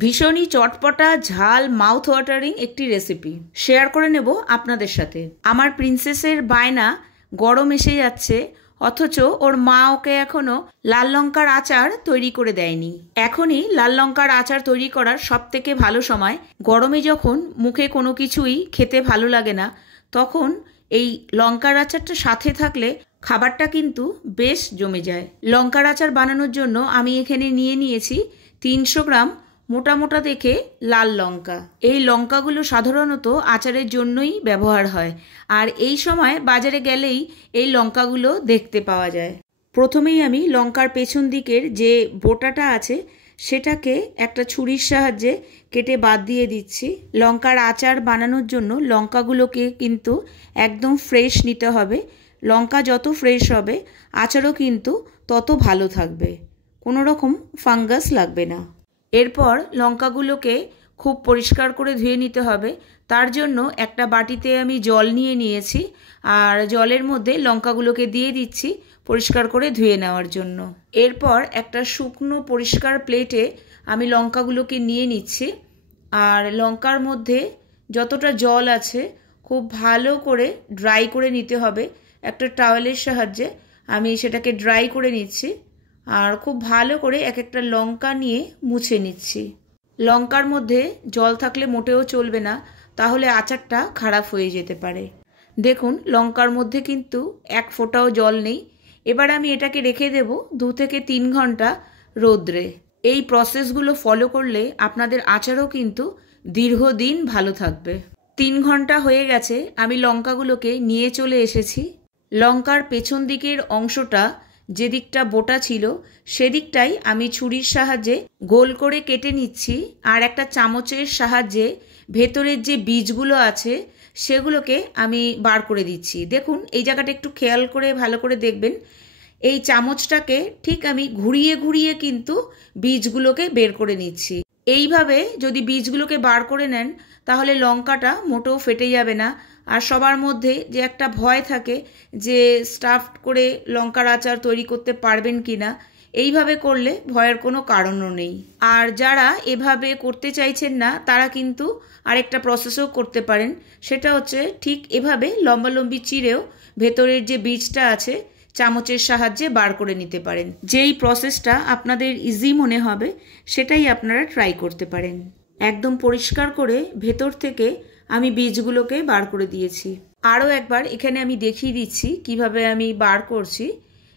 ভীষণই চটপটা ঝাল mouth watering একটি রেসিপি শেয়ার করে নেব আপনাদের সাথে। আমার প্রিন্সেসের বায়না গরম এসে যাচ্ছে, অথচ ওর মা ওকে এখনো লাল লঙ্কার আচার তৈরি করে দেয়নি। এখনই লাল লঙ্কার আচার তৈরি করার সব থেকে ভালো সময়। গরমে যখন মুখে কোনো কিছুই খেতে ভালো লাগে না, তখন এই লঙ্কার আচারটা সাথে থাকলে খাবারটা কিন্তু বেশ জমে যায়। লঙ্কার আচার বানানোর জন্য আমি এখানে নিয়ে নিয়েছি 300 গ্রাম মোটা মোটা দেখে লাল লঙ্কা। এই লঙ্কাগুলো সাধারণত আচারের জন্যই ব্যবহার হয়, আর এই সময় বাজারে গেলেই এই লঙ্কাগুলো দেখতে পাওয়া যায়। প্রথমেই আমি লঙ্কার পেছন দিকের যে বোটাটা আছে সেটাকে একটা ছুরির সাহায্যে কেটে বাদ দিয়ে দিচ্ছি। লঙ্কার আচার বানানোর জন্য লঙ্কাগুলোকে কিন্তু একদম ফ্রেশ নিতে হবে। লঙ্কা যত ফ্রেশ হবে আচারও কিন্তু তত ভালো থাকবে, কোনো রকম ফাঙ্গাস লাগবে না। এরপর লঙ্কাগুলোকে খুব পরিষ্কার করে ধুয়ে নিতে হবে। তার জন্য একটা বাটিতে আমি জল নিয়ে নিয়েছি, আর জলের মধ্যে লঙ্কাগুলোকে দিয়ে দিচ্ছি পরিষ্কার করে ধুয়ে নেওয়ার জন্য। এরপর একটা শুকনো পরিষ্কার প্লেটে আমি লঙ্কাগুলোকে নিয়ে নিচ্ছি, আর লঙ্কার মধ্যে যতটা জল আছে খুব ভালো করে ড্রাই করে নিতে হবে। একটা টাওয়েলের সাহায্যে আমি সেটাকে ড্রাই করে নিচ্ছি, আর খুব ভালো করে এক একটা লঙ্কা নিয়ে মুছে নিচ্ছি। লঙ্কার মধ্যে জল থাকলে মোটেও চলবে না, তাহলে আচারটা খারাপ হয়ে যেতে পারে। দেখুন লঙ্কার মধ্যে কিন্তু এক ফোঁটাও জল নেই। এবার আমি এটাকে রেখে দেব 2 থেকে 3 ঘন্টা রোদ্রে। এই প্রসেসগুলো ফলো করলে আপনাদের আচারও কিন্তু দীর্ঘদিন ভালো থাকবে। 3 ঘন্টা হয়ে গেছে, আমি লঙ্কাগুলোকে নিয়ে চলে এসেছি। লঙ্কার পেছন দিকের অংশটা যে দিকটা বোটা ছিল সেদিকটাই আমি ছুরির সাহায্যে গোল করে কেটে নিচ্ছি, আর একটা চামচের সাহায্যে ভেতরের যে বীজগুলো আছে সেগুলোকে আমি বার করে দিচ্ছি। দেখুন এই জায়গাটা একটু খেয়াল করে ভালো করে দেখবেন। এই চামচটাকে ঠিক আমি ঘুরিয়ে ঘুরিয়ে কিন্তু বীজগুলোকে বের করে নিচ্ছি। এইভাবে যদি বীজগুলোকে বার করে নেন তাহলে লঙ্কাটা মোটেও ফেটে যাবে না। আর সবার মধ্যে যে একটা ভয় থাকে যে স্টাফড করে লঙ্কার আচার তৈরি করতে পারবেন কি না, এইভাবে করলে ভয়ের কোনো কারণও নেই। আর যারা এভাবে করতে চাইছেন না তারা কিন্তু আরেকটা প্রসেসও করতে পারেন। সেটা হচ্ছে ঠিক এভাবে লম্বালম্বি চিরেও ভেতরের যে বীজটা আছে চামচের সাহায্যে বার করে নিতে পারেন। যেই প্রসেসটা আপনাদের ইজি মনে হবে সেটাই আপনারা ট্রাই করতে পারেন। একদম পরিষ্কার করে ভেতর থেকে আমি বীজগুলোকে বার করে দিয়েছি। আরও একবার এখানে আমি দেখিয়ে দিচ্ছি কিভাবে আমি বার করছি।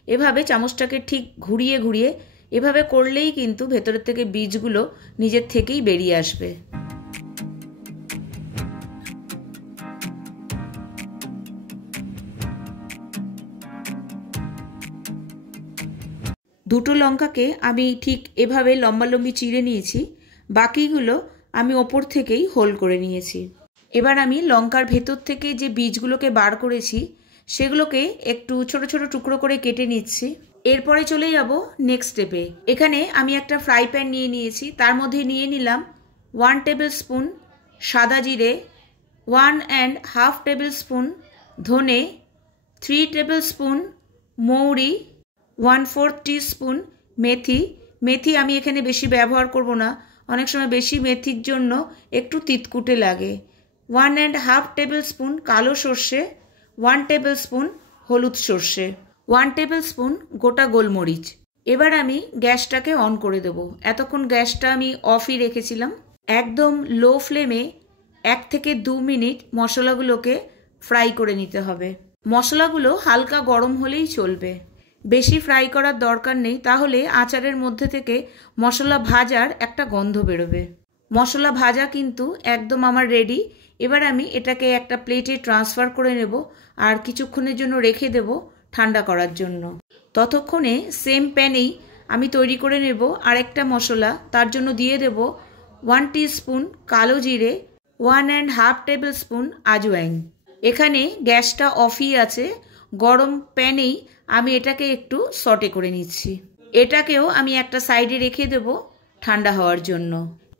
এভাবে চামচটাকে ঠিক ঘুরিয়ে ঘুরিয়ে এভাবে করলেই কিন্তু ভেতরের থেকে বীজগুলো নিজের থেকেই বেরিয়ে আসবে। দুটো লঙ্কাকে আমি ঠিক এভাবে লম্বালম্বি চিড়ে নিয়েছি, বাকিগুলো আমি ওপর থেকেই হোল করে নিয়েছি। এবার আমি লঙ্কার ভেতর থেকে যে বীজগুলোকে বার করেছি সেগুলোকে একটু ছোট ছোট টুকরো করে কেটে নিচ্ছি। এরপরে চলে যাব নেক্সট স্টেপে। এখানে আমি একটা ফ্রাই প্যান নিয়ে নিয়েছি, তার মধ্যে নিয়ে নিলাম 1 টেবিল স্পুন সাদা জিরে, 1.5 টেবিল স্পুন ধনে, 3 টেবিল স্পুন মৌরি, 1/4 টিস্পুন মেথি। মেথি আমি এখানে বেশি ব্যবহার করব না, অনেক সময় বেশি মেথির জন্য একটু তিতকুটে লাগে। 1.5 টেবিল স্পুন কালো সর্ষে, 1 টেবিল স্পুন হলুদ সর্ষে, 1 টেবিল স্পুন গোটা গোলমরিচ। এবার আমি গ্যাসটাকে অন করে দেব। এতক্ষণ গ্যাসটা আমি অফই রেখেছিলাম। একদম লো ফ্লেমে 1 থেকে 2 মিনিট মশলাগুলোকে ফ্রাই করে নিতে হবে। মশলাগুলো হালকা গরম হলেই চলবে, বেশি ফ্রাই করার দরকার নেই, তাহলে আচারের মধ্যে থেকে মশলা ভাজার একটা গন্ধ বেরোবে। মশলা ভাজা কিন্তু একদম আমার রেডি। এবার আমি এটাকে একটা প্লেটে ট্রান্সফার করে নেব, আর কিছুক্ষণের জন্য রেখে দেব ঠান্ডা করার জন্য। ততক্ষণে সেম প্যানেই আমি তৈরি করে নেব আরেকটা মশলা। তার জন্য দিয়ে দেব 1 টিস্পুন কালো জিরে, 1.5 টেবিল স্পুন আজওয়াইন। এখানে গ্যাসটা অফই আছে, গরম প্যানেই আমি এটাকে একটু সটে করে নিচ্ছি। এটাকেও আমি একটা সাইডে রেখে দেব ঠান্ডা হওয়ার জন্য।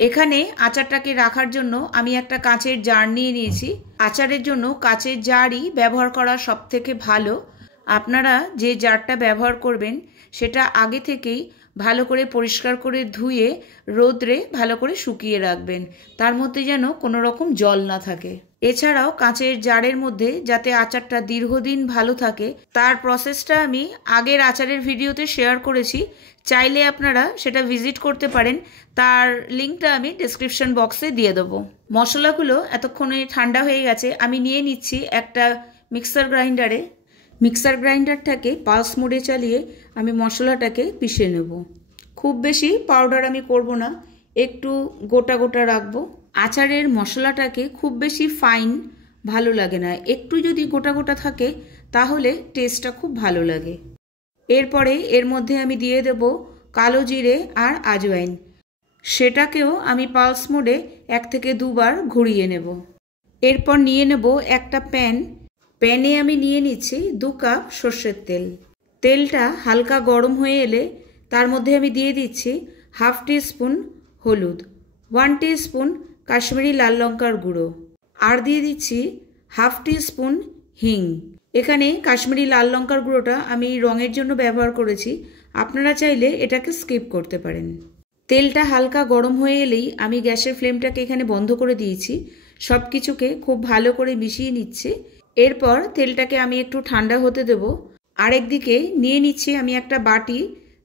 এখানে আচারটাকে রাখার জন্য আমি একটা কাঁচের জার নিয়ে নিয়েছি। আচারের জন্য কাঁচের জারই ব্যবহার করা সব থেকে ভালো। আপনারা যে জারটা ব্যবহার করবেন সেটা আগে থেকেই ভালো করে পরিষ্কার করে ধুয়ে রোদ্রে ভালো করে শুকিয়ে রাখবেন, তার মধ্যে যেন কোনো রকম জল না থাকে। এছাড়াও কাঁচের জারের মধ্যে যাতে আচারটা দীর্ঘদিন ভালো থাকে তার প্রসেসটা আমি আগের আচারের ভিডিওতে শেয়ার করেছি, চাইলে আপনারা সেটা ভিজিট করতে পারেন, তার লিঙ্কটা আমি ডেসক্রিপশন বক্সে দিয়ে দেবো। মশলাগুলো এতক্ষণে ঠান্ডা হয়ে গেছে, আমি নিয়ে নিচ্ছি একটা মিক্সার গ্রাইন্ডারে। মিক্সার গ্রাইন্ডারটাকে পালস মোডে চালিয়ে আমি মশলাটাকে পিষে নেব। খুব বেশি পাউডার আমি করব না, একটু গোটা গোটা রাখবো। আচারের মশলাটাকে খুব বেশি ফাইন ভালো লাগে না, একটু যদি গোটা গোটা থাকে তাহলে টেস্টটা খুব ভালো লাগে। এরপরে এর মধ্যে আমি দিয়ে দেব কালো জিরে আর আজওয়াইন, সেটাকেও আমি পালস মোডে 1 থেকে 2 বার ঘুরিয়ে নেব। এরপর নিয়ে নেব একটা প্যানে আমি নিয়ে নিচ্ছি 2 কাপ সর্ষের তেল। তেলটা হালকা গরম হয়ে এলে তার মধ্যে আমি দিয়ে দিচ্ছি 1/2 টিস্পুন হলুদ, 1 টিস্পুন কাশ্মীরি লাল লঙ্কার গুঁড়ো, আর দিয়ে দিচ্ছি 1/2 টিস্পুন হিং। এখানে কাশ্মীরি লাল লঙ্কার গুঁড়োটা আমি রঙের জন্য ব্যবহার করেছি, আপনারা চাইলে এটাকে স্কিপ করতে পারেন। তেলটা হালকা গরম হয়ে এলেই আমি গ্যাসের ফ্লেমটাকে এখানে বন্ধ করে দিয়েছি, সব কিছুকে খুব ভালো করে মিশিয়ে নিচ্ছি। এরপর তেলটাকে আমি একটু ঠান্ডা হতে দেব। আরেকদিকে নিয়ে নিচ্ছি আমি একটা বাটি,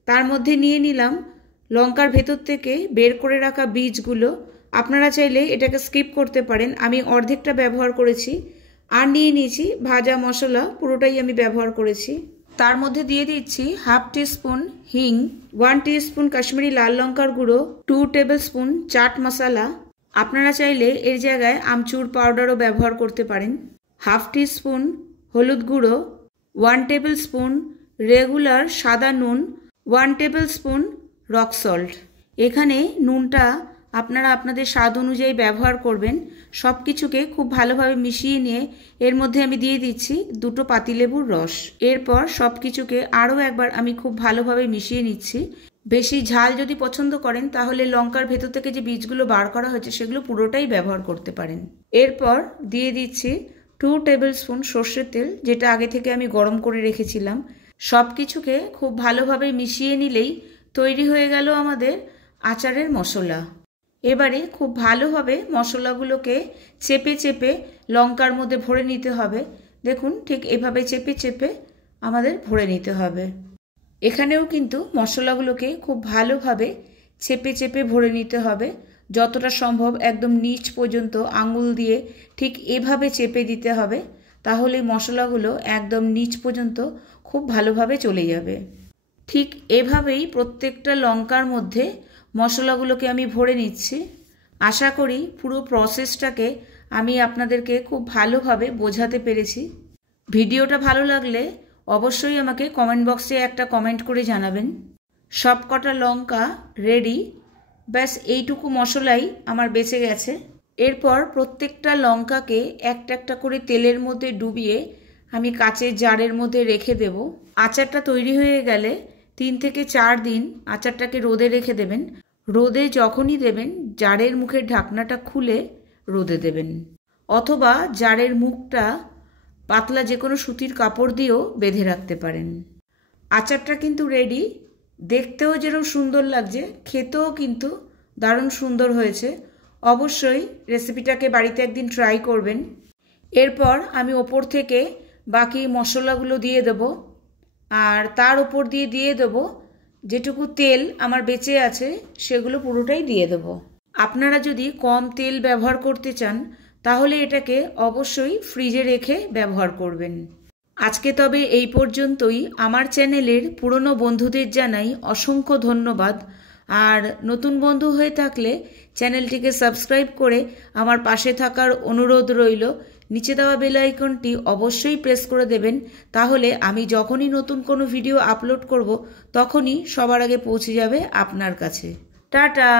তার মধ্যে নিয়ে নিলাম লঙ্কার ভেতর থেকে বের করে রাখা বীজগুলো, আপনারা চাইলে এটাকে স্কিপ করতে পারেন, আমি অর্ধেকটা ব্যবহার করেছি। আর নিয়ে নিয়েছি ভাজা মশলা, পুরোটাই আমি ব্যবহার করেছি। তার মধ্যে দিয়ে দিচ্ছি 1/2 টিস্পুন হিং, 1 টিস্পুন কাশ্মীরি লাল লঙ্কার গুঁড়ো, 2 টেবিল স্পুন চাট মশলা, আপনারা চাইলে এর জায়গায় আমচুর পাউডারও ব্যবহার করতে পারেন, 1/2 টিস্পুন হলুদ গুঁড়ো, 1 টেবিল স্পুন রেগুলার সাদা নুন, 1 টেবিল স্পুন রক সল্ট। এখানে নুনটা আপনারা আপনাদের স্বাদ অনুযায়ী ব্যবহার করবেন। সব কিছুকে খুব ভালোভাবে মিশিয়ে নিয়ে এর মধ্যে আমি দিয়ে দিচ্ছি 2টো পাতিলেবুর রস। এরপর সব কিছুকে আরও একবার আমি খুব ভালোভাবে মিশিয়ে নিচ্ছি। বেশি ঝাল যদি পছন্দ করেন তাহলে লঙ্কার ভেতর থেকে যে বীজগুলো বার করা হয়েছে সেগুলো পুরোটাই ব্যবহার করতে পারেন। এরপর দিয়ে দিচ্ছি 2 টেবিল স্পুন সর্ষের তেল, যেটা আগে থেকে আমি গরম করে রেখেছিলাম। সব কিছুকে খুব ভালোভাবে মিশিয়ে নিলেই তৈরি হয়ে গেল আমাদের আচারের মশলা। এবারে খুব ভালোভাবে মশলাগুলোকে চেপে চেপে লঙ্কার মধ্যে ভরে নিতে হবে। দেখুন ঠিক এভাবে চেপে চেপে আমাদের ভরে নিতে হবে। এখানেও কিন্তু মশলাগুলোকে খুব ভালোভাবে চেপে চেপে ভরে নিতে হবে, যতটা সম্ভব একদম নিচ পর্যন্ত আঙুল দিয়ে ঠিক এভাবে চেপে দিতে হবে, তাহলে মশলাগুলো একদম নিচ পর্যন্ত খুব ভালোভাবে চলে যাবে। ঠিক এভাবেই প্রত্যেকটা লঙ্কার মধ্যে মশলাগুলোকে আমি ভরে নিচ্ছি। আশা করি পুরো প্রসেসটাকে আমি আপনাদেরকে খুব ভালোভাবে বোঝাতে পেরেছি। ভিডিওটা ভালো লাগলে অবশ্যই আমাকে কমেন্ট বক্সে একটা কমেন্ট করে জানাবেন। সব কটা লঙ্কা রেডি, ব্যাস এইটুকু মশলাই আমার বেঁচে গেছে। এরপর প্রত্যেকটা লঙ্কাকে একটা একটা করে তেলের মধ্যে ডুবিয়ে আমি কাচের জারের মধ্যে রেখে দেব। আচারটা তৈরি হয়ে গেলে 3 থেকে 4 দিন আচারটাকে রোদে রেখে দেবেন। রোদে যখনই দেবেন জারের মুখের ঢাকনাটা খুলে রোদে দেবেন, অথবা জারের মুখটা পাতলা যে কোনো সুতির কাপড় দিয়েও বেঁধে রাখতে পারেন। আচারটা কিন্তু রেডি, দেখতেও যেরকম সুন্দর লাগছে, খেতেও কিন্তু দারুণ সুন্দর হয়েছে। অবশ্যই রেসিপিটাকে বাড়িতে একদিন ট্রাই করবেন। এরপর আমি ওপর থেকে বাকি মশলাগুলো দিয়ে দেব, আর তার উপর দিয়ে দেব যেটুকু তেল আমার বেঁচে আছে সেগুলো পুরোটাই দিয়ে দেব। আপনারা যদি কম তেল ব্যবহার করতে চান তাহলে এটাকে অবশ্যই ফ্রিজে রেখে ব্যবহার করবেন। আজকে তবে এই পর্যন্তই। আমার চ্যানেলের পুরনো বন্ধুদের জানাই অসংখ্য ধন্যবাদ, আর নতুন বন্ধু হয়ে থাকলে চ্যানেলটিকে সাবস্ক্রাইব করে আমার পাশে থাকার অনুরোধ রইল। নিচে দেওয়া বেল আইকনটি অবশ্যই প্রেস করে দেবেন, তাহলে আমি যখনই নতুন কোনো ভিডিও আপলোড করব তখনই সবার আগে পৌঁছে যাবে আপনার কাছে। টাটা।